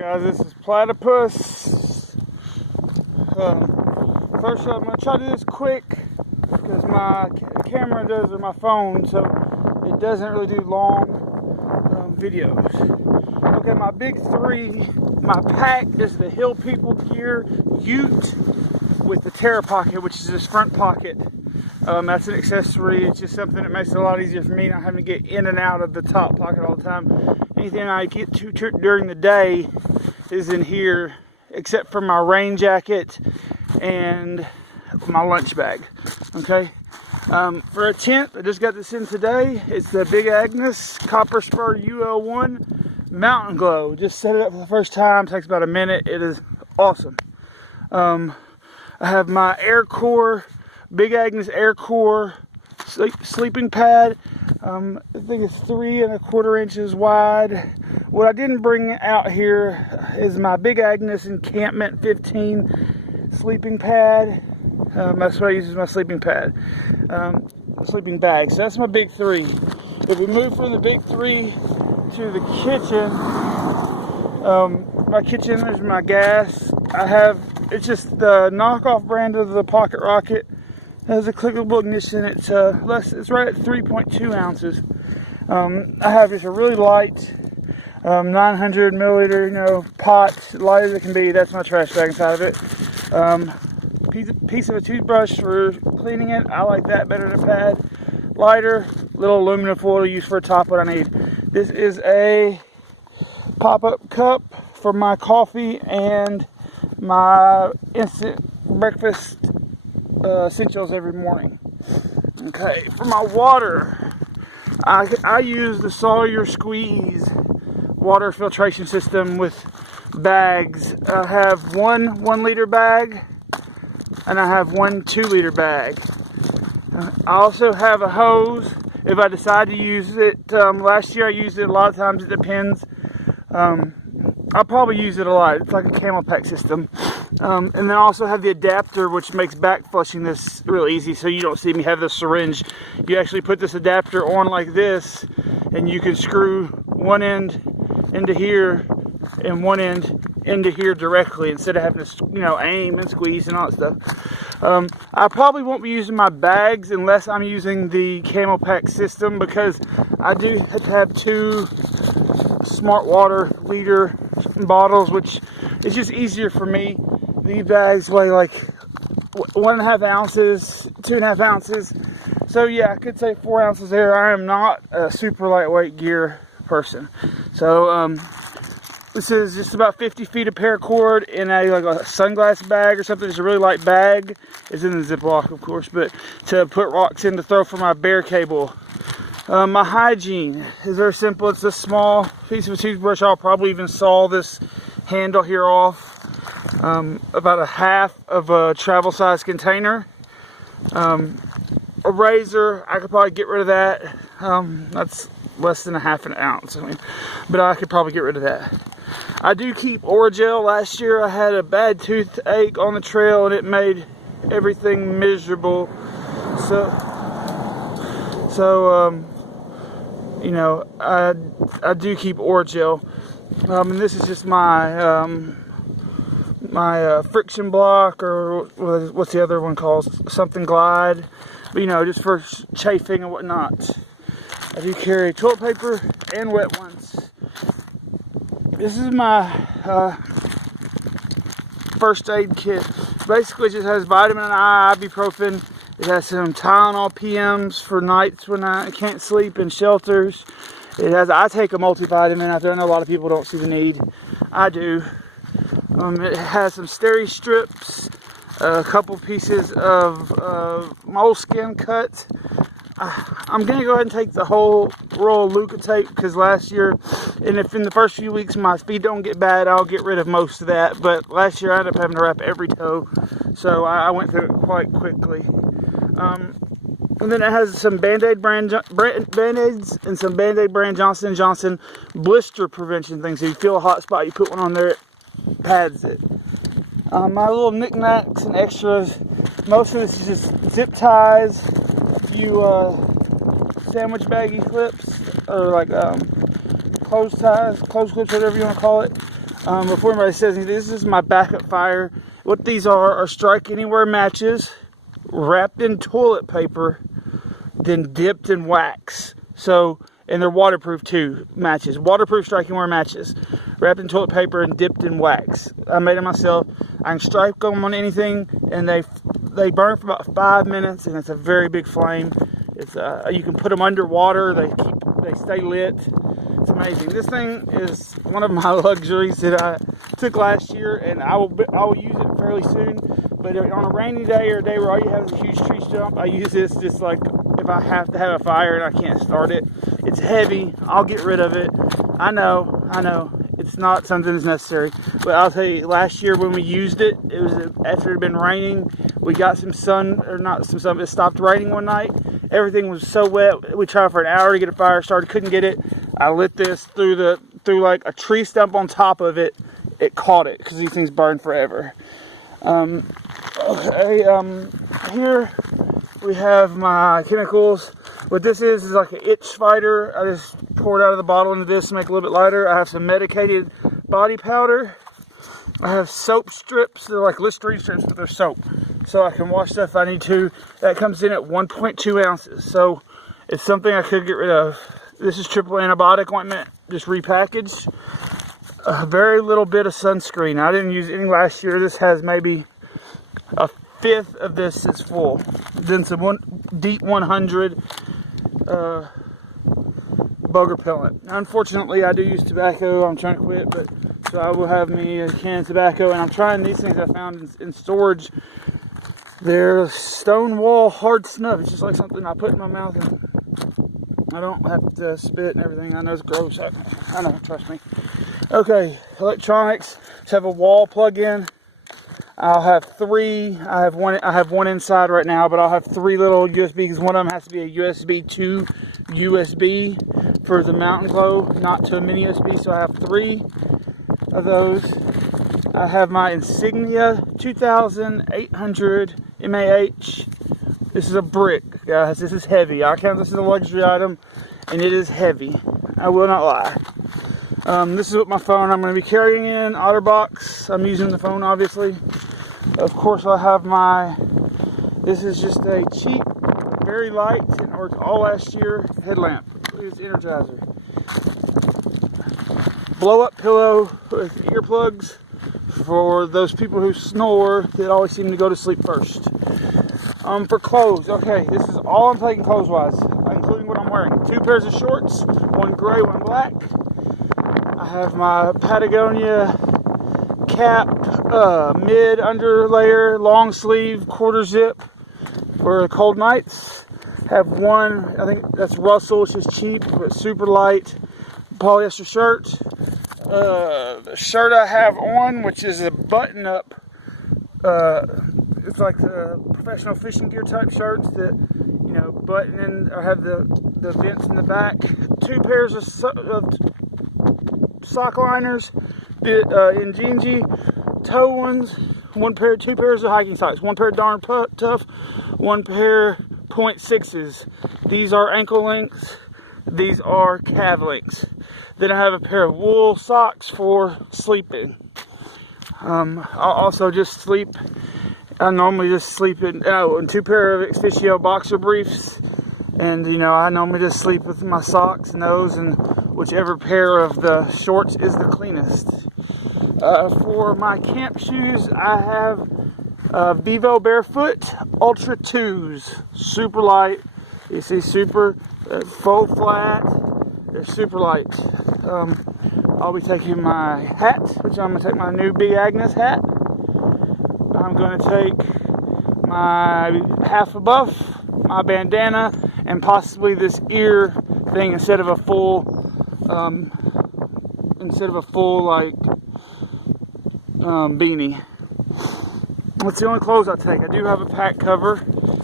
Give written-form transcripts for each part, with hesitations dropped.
Guys, this is Platypus. First I'm going to try to do this quick because my camera does with my phone, so it doesn't really do long videos. Okay, my big three, my pack is the Hill People Gear Ute with the Terra Pocket, which is this front pocket. That's an accessory. It's just something that makes it a lot easier for me not having to get in and out of the top pocket all the time. Anything I get to during the day is in here, except for my rain jacket and my lunch bag. Okay. For a tent, I just got this in today. It's the Big Agnes Copper Spur UL1 Mountain Glow. Just set it up for the first time. Takes about a minute. It is awesome. I have my Air Core, Big Agnes Air Core sleeping pad. I think it's 3 1/4 inches wide. What I didn't bring out here is my Big Agnes Encampment 15 sleeping pad. That's what I use as my sleeping pad, sleeping bag. So that's my big three. If we move from the big three to the kitchen, my kitchen, there's my gas. It's just the knockoff brand of the Pocket Rocket. It has a clickable ignition. It's right at 3.2 ounces. I have just a really light 900 milliliter, pot, light as it can be. That's my trash bag inside of it. Piece of a toothbrush for cleaning it. I like that better than a pad. Lighter, little aluminum foil to use for a top, what I need. This is a pop-up cup for my coffee and my instant breakfast essentials every morning. Okay, for my water, I use the Sawyer Squeeze water filtration system with bags. I have one 1-liter bag and I have one 2-liter bag. I also have a hose if I decide to use it. Last year I used it a lot of times. It depends. I'll probably use it a lot. It's like a camel pack system. And then I also have the adapter, which makes back flushing this real easy, so you don't see me have the syringe. You actually put this adapter on like this, and you can screw one end into here and one end into here directly instead of having to, aim and squeeze and all that stuff. I probably won't be using my bags unless I'm using the camel pack system, because I do have to have 2 smart water liter bottles, which is just easier for me. These bags weigh like 1.5 ounces, 2.5 ounces. So yeah, I could say 4 ounces there. I am not a super lightweight gear person. So this is just about 50 feet of paracord in a sunglass bag or something. It's a really light bag. It's in the Ziploc, of course, but to put rocks in to throw for my bear cable. My hygiene is very simple. It's a small piece of a toothbrush. I'll probably even saw this handle here off. About a half of a travel size container. A razor, I could probably get rid of that. That's less than 1/2 ounce. But I could probably get rid of that. I do keep Orajel. Last year I had a bad toothache on the trail and it made everything miserable. So I do keep Orajel. And this is just my my friction block, or what's the other one called? Something Glide. But just for chafing and whatnot. I do carry toilet paper and wet ones. This is my first aid kit. Basically, it just has vitamin I, ibuprofen. It has some Tylenol PMs for nights when I can't sleep in shelters. I take a multivitamin out there. I know a lot of people don't see the need. I do. It has some steri strips, a couple pieces of moleskin cut. I'm going to go ahead and take the whole roll of Luca tape, because last year, and if in the first few weeks my feet don't get bad, I'll get rid of most of that. But last year I ended up having to wrap every toe, so I went through it quite quickly. And then it has some Band-Aid Band-Aids and some Band-Aid brand Johnson & Johnson blister prevention things. So you feel a hot spot, you put one on there, it pads it. My little knickknacks and extras, most of this is just zip ties, a few sandwich baggy clips, or clothes ties, clothes clips, whatever you want to call it. Before anybody says anything, this is my backup fire. What these are strike anywhere matches wrapped in toilet paper, then dipped in wax. So, and they're waterproof too, matches. Waterproof strike anywhere matches, wrapped in toilet paper and dipped in wax. I made them myself. I can strike them on anything, and they burn for about 5 minutes, and it's a very big flame. It's you can put them underwater. They stay lit. It's amazing. This thing is one of my luxuries that I took last year, and I will use it fairly soon. But on a rainy day or a day where all you have is a huge tree stump, I use this just like if I have to have a fire and I can't start it. It's heavy. I'll get rid of it. I know. It's not something that's necessary. But I'll tell you, last year when we used it, it was after it had been raining. We got some sun, or not some sun, it stopped raining one night. Everything was so wet. We tried for an hour to get a fire started, couldn't get it. I lit this through like a tree stump on top of it. It caught it because these things burn forever. Here we have my chemicals. What this is like an itch fighter. I just poured out of the bottle into this to make it a little bit lighter. I have some medicated body powder. I have soap strips. They're like Listerine strips, but they're soap. So I can wash stuff if I need to. That comes in at 1.2 ounces. So it's something I could get rid of. This is triple antibiotic ointment, just repackaged. A very little bit of sunscreen. I didn't use any last year. This has maybe a fifth of this is full. Then some Deep 100 bug repellent. Unfortunately, I do use tobacco. I'm trying to quit, but so I will have me a can of tobacco. And I'm trying these things I found in storage. They're Stonewall hard snuff. It's just like something I put in my mouth and I don't have to spit and everything. I know it's gross. I know, trust me. Okay, electronics. Just have a wall plug-in. I'll have three. I have one inside right now, but I'll have three little USB because one of them has to be a USB to USB for the Mountain Glow, not to a mini USB. So I have three of those. I have my Insignia 2800 mAh. This is a brick, guys. This is heavy. I count this as a luxury item, and it is heavy. I will not lie. This is what my phone I'm going to be carrying in, OtterBox. I'm using the phone, obviously. Of course, I have this is just a cheap, very light, and worked all last year, headlamp. Look at this Energizer. Blow-up pillow with earplugs for those people who snore that always seem to go to sleep first. For clothes, okay, this is all I'm taking clothes-wise, including what I'm wearing. 2 pairs of shorts, one gray, one black. I have my Patagonia cap, mid-under layer, long sleeve, quarter zip for cold nights. Have one, I think that's Russell, which is cheap, but super light, polyester shirt. The shirt I have on, which is a button-up, it's like the professional fishing gear type shirts that, you know, button in, or have the vents in the back. 2 pairs of sock liners in Gingy, toe ones, 2 pairs of hiking socks, 1 pair Darn Tough, 1 pair .6s. These are ankle lengths, these are calf lengths. Then I have a pair of wool socks for sleeping. I'll also just sleep. I normally just sleep in 2 pair of Xfishio boxer briefs, and you know, I normally just sleep with my socks and those, and whichever pair of the shorts is the cleanest. For my camp shoes, I have Vivo Barefoot Ultra 2s, super light. You see, super fold flat. They're super light. I'll be taking my hat, which I'm going to take my new Big Agnes hat. I'm going to take my half a buff, my bandana, and possibly this ear thing instead of a full like beanie. That's the only clothes I take. I do have a pack cover.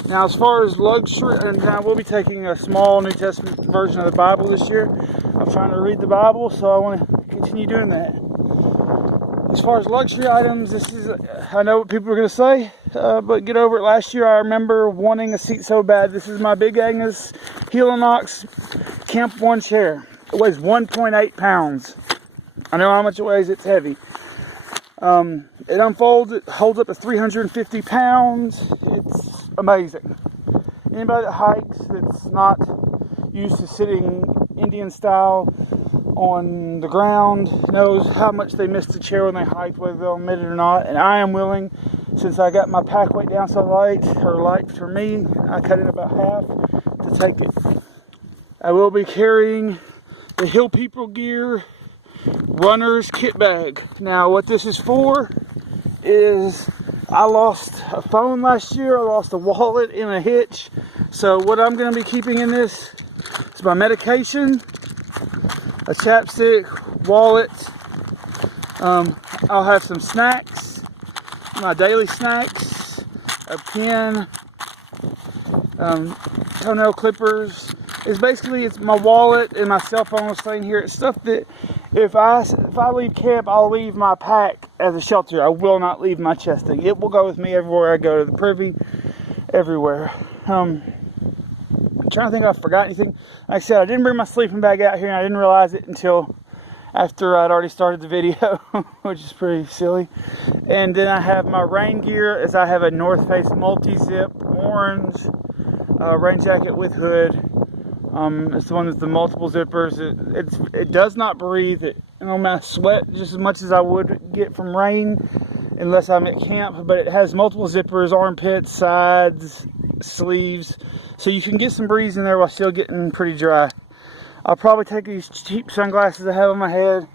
Now, as far as luxury, and I will be taking a small New Testament version of the Bible this year. I'm trying to read the Bible, so I want to continue doing that. As far as luxury items, this is, I know what people are going to say, but get over it. Last year, I remember wanting a seat so bad. This is my Big Agnes Helinox Camp 1 chair. It weighs 1.8 pounds. I know how much it weighs. It's heavy. It unfolds. It holds up to 350 pounds. It's amazing. Anybody that hikes that's not used to sitting Indian style on the ground knows how much they miss the chair when they hike, whether they'll admit it or not. And I am willing, since I got my pack weight down so light for me, I cut it about half to take it. I will be carrying the Hill People Gear runner's kit bag. Now what this is for is, I lost a phone last year, I lost a wallet in a hitch, so what I'm going to be keeping in this is my medication, a chapstick, wallet, I'll have some snacks, my daily snacks, a pen, toenail clippers. It's my wallet and my cell phone was staying here. It's stuff that if I leave camp, I'll leave my pack as a shelter. I will not leave my chesting. It will go with me everywhere I go, to the privy, everywhere. I'm trying to think if I forgot anything. Like I said, I didn't bring my sleeping bag out here, and I didn't realize it until after I'd already started the video, which is pretty silly. And then I have my rain gear, as I have a North Face multi-zip orange rain jacket with hood. It's the one with the multiple zippers. It does not breathe. It I sweat just as much as I would get from rain, unless I'm at camp. But it has multiple zippers, armpits, sides, sleeves, so you can get some breeze in there while still getting pretty dry. I'll probably take these cheap sunglasses I have on my head.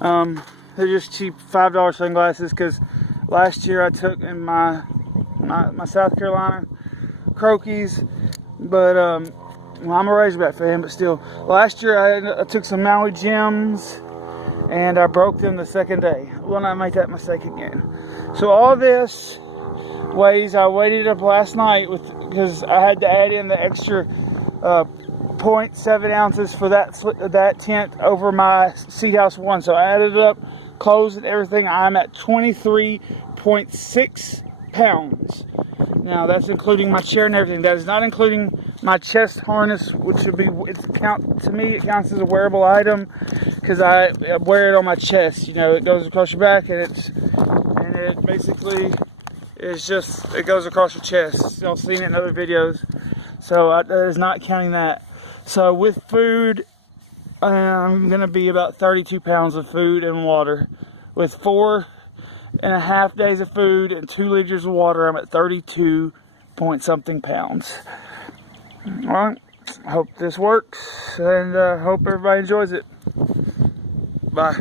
They're just cheap $5 sunglasses, because last year I took in my South Carolina croakies, but well, I'm a Razorback fan, but still. Last year I took some Maui gems and I broke them the second day. Will not make that mistake again. So all this weighs, I weighed it up last night because I had to add in the extra 0.7 ounces for that tent over my Seat House 1. So I added it up, clothes and everything. I'm at 23.6 pounds. Now that's including my chair and everything. That is not including my chest harness, which would be, to me it counts as a wearable item, because I wear it on my chest. You know, it goes across your back, and it basically is just, it goes across your chest. Y'all seen it in other videos, so that is not counting that. So with food, I'm gonna be about 32 pounds of food and water. With 4.5 days of food and 2 liters of water, I'm at 32 point something pounds. Alright, I hope this works, and hope everybody enjoys it. Bye.